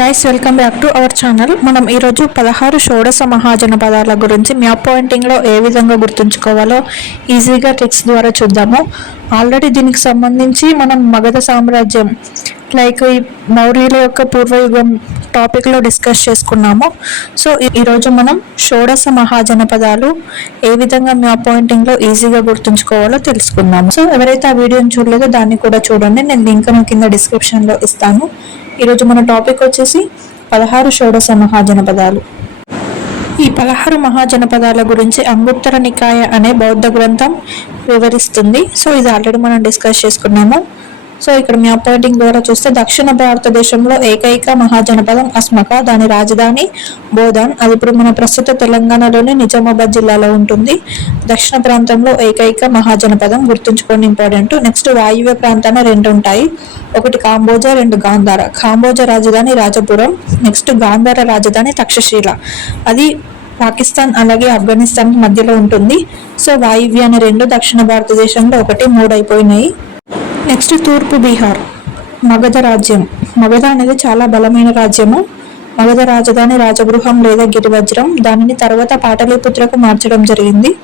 Guys welcome back to our channel మనం ఈరోజు పదహారు షోడశ మహాజన పదాల గురించి మ్యాప్ పాయింటింగ్లో ఏ విధంగా గుర్తుంచుకోవాలో ఈజీగా ట్రిక్స్ ద్వారా చూద్దాము. ఆల్రెడీ దీనికి సంబంధించి మనం మగధ సామ్రాజ్యం లైక్ ఈ మౌర్యుల యొక్క పూర్వయుగం టాపిక్లో డిస్కస్ చేసుకున్నాము. సో ఈ- ఈరోజు మనం షోడశ మహాజనపదాలు ఏ విధంగా మ్యాప్ పాయింటింగ్లో ఈజీగా గుర్తుంచుకోవాలో తెలుసుకుందాము. సో ఎవరైతే ఆ వీడియోని చూడలేదో దాన్ని కూడా చూడండి. నేను లింక్ కింద డిస్క్రిప్షన్లో ఇస్తాను. ఈరోజు మన టాపిక్ వచ్చేసి పదహారు షోడశ మహాజనపదాలు. ఈ పదహారు మహాజనపదాల గురించి అంగుత్తర నికాయ అనే బౌద్ధ గ్రంథం వివరిస్తుంది. సో ఇది ఆల్రెడీ మనం డిస్కస్ చేసుకున్నాము. సో ఇక్కడ మీ అపాయింటింగ్ ద్వారా చూస్తే దక్షిణ భారతదేశంలో ఏకైక మహాజనపదం అస్మక దాని రాజధాని బోధన్. అది ఇప్పుడు మన ప్రస్తుత తెలంగాణలోని నిజామాబాద్ జిల్లాలో ఉంటుంది. దక్షిణ ప్రాంతంలో ఏకైక మహాజనపదం గుర్తుంచుకోండి ఇంపార్టెంట్. నెక్స్ట్ వాయువ్య ప్రాంతాన రెండు ఉంటాయి. ఒకటి కాంబోజా రెండు గాంధార. కాంబోజా రాజధాని రాజపురం నెక్స్ట్ గాంధార రాజధాని తక్షశీల. అది పాకిస్తాన్ అలాగే ఆఫ్ఘనిస్తాన్ మధ్యలో ఉంటుంది. సో వాయువ్య అనే రెండు దక్షిణ భారతదేశంలో ఒకటి మూడైపోయినాయి. నెక్స్ట్ తూర్పు బీహార్. మగధ రాజ్యం. మగధ అనేది చాలా బలమైన రాజ్యము. మగధ రాజధాని రాజగృహం లేదా గిరివజ్రం. దానిని తర్వాత పాటలీపుత్రకు మార్చడం జరిగింది.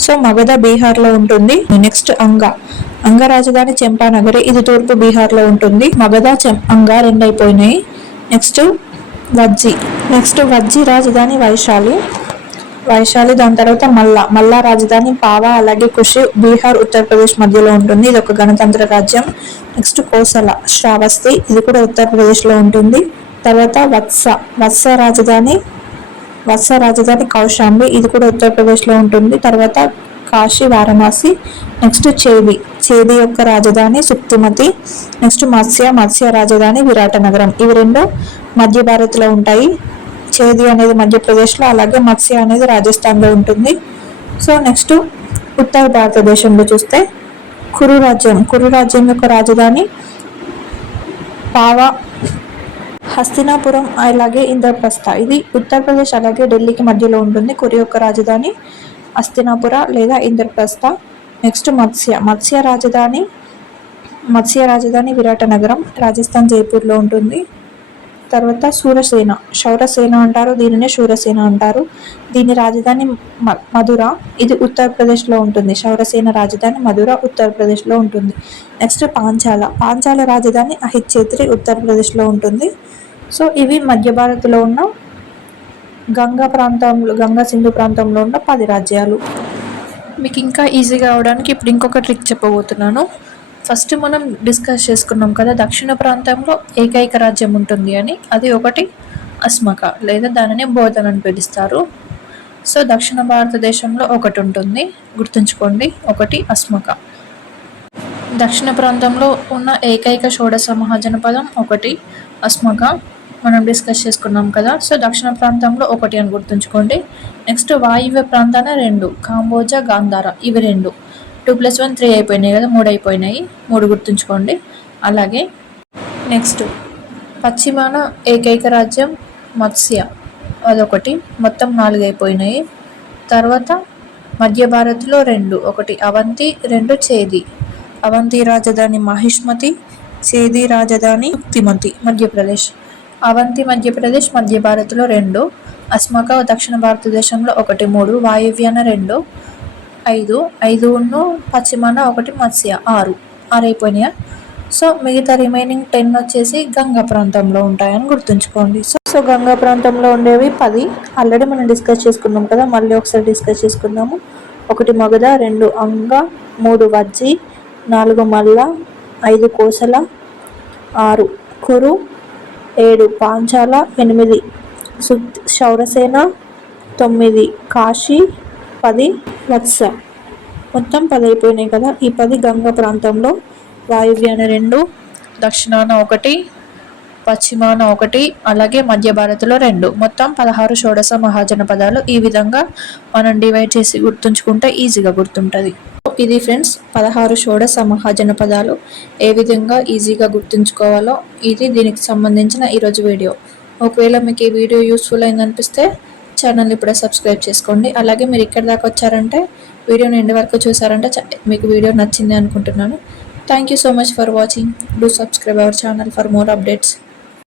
సో మగధ బీహార్లో ఉంటుంది. నెక్స్ట్ అంగ. అంగ రాజధాని చెంపానగరి. ఇది తూర్పు బీహార్లో ఉంటుంది. మగధ చెం అంగ రెండు అయిపోయినాయి నెక్స్ట్ వజ్జి. నెక్స్ట్ వజ్జి రాజధాని వైశాలి. వైశాలి దాని తర్వాత మల్లా. మల్లా రాజధాని పావా అలాగే కుషి బీహార్ ఉత్తరప్రదేశ్ మధ్యలో ఉంటుంది. ఇది ఒక గణతంత్ర రాజ్యం. నెక్స్ట్ కోసల శ్రావస్తి ఇది కూడా ఉత్తరప్రదేశ్లో ఉంటుంది. తర్వాత వత్స వత్స రాజధాని వత్స రాజధాని కౌశాంబి ఇది కూడా ఉత్తరప్రదేశ్లో ఉంటుంది. తర్వాత కాశీ వారణాసి నెక్స్ట్ చేది చేది యొక్క రాజధాని సుక్తిమతి నెక్స్ట్ మత్స్య మత్స్య రాజధాని విరాట నగరం ఇవి రెండు మధ్య భారత్లో ఉంటాయి. చేది అనేది మధ్యప్రదేశ్లో అలాగే మత్స్య అనేది రాజస్థాన్లో ఉంటుంది. సో నెక్స్ట్ ఉత్తర భారతదేశంలో చూస్తే కురు రాజ్యం కురు రాజ్యం యొక్క రాజధాని పావా హస్తినాపురం అలాగే ఇంద్రప్రస్థ. ఇది ఉత్తరప్రదేశ్ అలాగే ఢిల్లీకి మధ్యలో ఉంటుంది. కురి యొక్క రాజధాని హస్తినాపుర లేదా ఇంద్రప్రస్థ. నెక్స్ట్ మత్స్య మత్స్య రాజధాని మత్స్య రాజధాని విరాట నగరం రాజస్థాన్ జైపూర్లో ఉంటుంది. తర్వాత శూరసేన శౌరసేన అంటారు దీనినే శూరసేన అంటారు. దీని రాజధాని మ- మధుర ఇది ఉత్తరప్రదేశ్లో ఉంటుంది. శౌరసేన రాజధాని మధుర ఉత్తరప్రదేశ్లో ఉంటుంది. నెక్స్ట్ పాంచాల. పాంచాల రాజధాని అహిచ్చేత్రి ఉత్తరప్రదేశ్లో ఉంటుంది. సో ఇవి మధ్య భారత్లో ఉన్న గంగా ప్రాంతంలో గంగా సింధు ప్రాంతంలో ఉన్న పది రాజ్యాలు. మీకు ఇంకా ఈజీగా అవడానికి ఇప్పుడు ఇంకొక ట్రిక్ చెప్పబోతున్నాను. ఫస్ట్ మనం డిస్కస్ చేసుకున్నాం కదా దక్షిణ ప్రాంతంలో ఏకైక రాజ్యం ఉంటుంది అని అది ఒకటి అస్మక లేదా దానిని బోధన్ అని పిలుస్తారు. సో దక్షిణ భారతదేశంలో ఒకటి ఉంటుంది గుర్తుంచుకోండి ఒకటి అస్మక. దక్షిణ ప్రాంతంలో ఉన్న ఏకైక షోడశ మహాజనపదం ఒకటి అస్మక మనం డిస్కస్ చేసుకున్నాం కదా. సో దక్షిణ ప్రాంతంలో ఒకటి అని గుర్తుంచుకోండి. నెక్స్ట్ వాయువ్య ప్రాంతాన రెండు కాంబోజా గాంధార ఇవి రెండు. టూ ప్లస్ వన్ త్రీ అయిపోయినాయి కదా మూడు అయిపోయినాయి. మూడు గుర్తుంచుకోండి. అలాగే నెక్స్ట్ పశ్చిమాన ఏకైక రాజ్యం మత్స్య. అదొకటి. మొత్తం నాలుగు అయిపోయినాయి. తర్వాత మధ్య భారత్లో రెండు. ఒకటి అవంతి రెండు చేది. అవంతి రాజధాని మహిష్మతి చేది రాజధాని తిమతి మధ్యప్రదేశ్. అవంతి మధ్యప్రదేశ్ మధ్య భారత్లో రెండు. అస్మక దక్షిణ భారతదేశంలో ఒకటి మూడు. వాయువ్యాన రెండు. ఐదు ఐదు ఉన్న పశ్చిమాన ఒకటి మత్స్య ఆరు. ఆరు అయిపోయినాయా సో మిగతా రిమైనింగ్ టెన్ వచ్చేసి గంగా ప్రాంతంలో ఉంటాయని గుర్తుంచుకోండి. సో సో గంగా ప్రాంతంలో ఉండేవి పది. ఆల్రెడీ మనం డిస్కస్ చేసుకున్నాం కదా మళ్ళీ ఒకసారి డిస్కస్ చేసుకుందాము. ఒకటి మగధ రెండు అంగ మూడు వజ్జి నాలుగు మల్ల ఐదు కోసల ఆరు కురు ఏడు పాంచాల ఎనిమిది సు శౌరసేన తొమ్మిది కాశీ పది వత్స మొత్తం పది అయిపోయినాయి కదా. ఈ పది గంగా ప్రాంతంలో వాయువ్యాన రెండు దక్షిణాన ఒకటి పశ్చిమాన ఒకటి అలాగే మధ్య భారత్లో రెండు. మొత్తం పదహారు షోడశ మహాజనపదాలు ఈ విధంగా మనం డివైడ్ చేసి గుర్తుంచుకుంటే ఈజీగా గుర్తుంటుంది. ఇది ఫ్రెండ్స్ పదహారు షోడశ మహాజనపదాలు ఏ విధంగా ఈజీగా గుర్తుంచుకోవాలో ఇది దీనికి సంబంధించిన ఈరోజు వీడియో. ఒకవేళ మీకు ఈ వీడియో యూస్ఫుల్ అయిందనిపిస్తే ఛానల్ ఇప్పుడే సబ్స్క్రైబ్ చేసుకోండి. అలాగే మీరు ఇక్కడ దాకా వచ్చారంటే వీడియోని ఎండ్ వరకు చూసారంటే చ- మీకు వీడియో నచ్చింది అనుకుంటున్నాను. Thank you so much for watching do subscribe our channel for more updates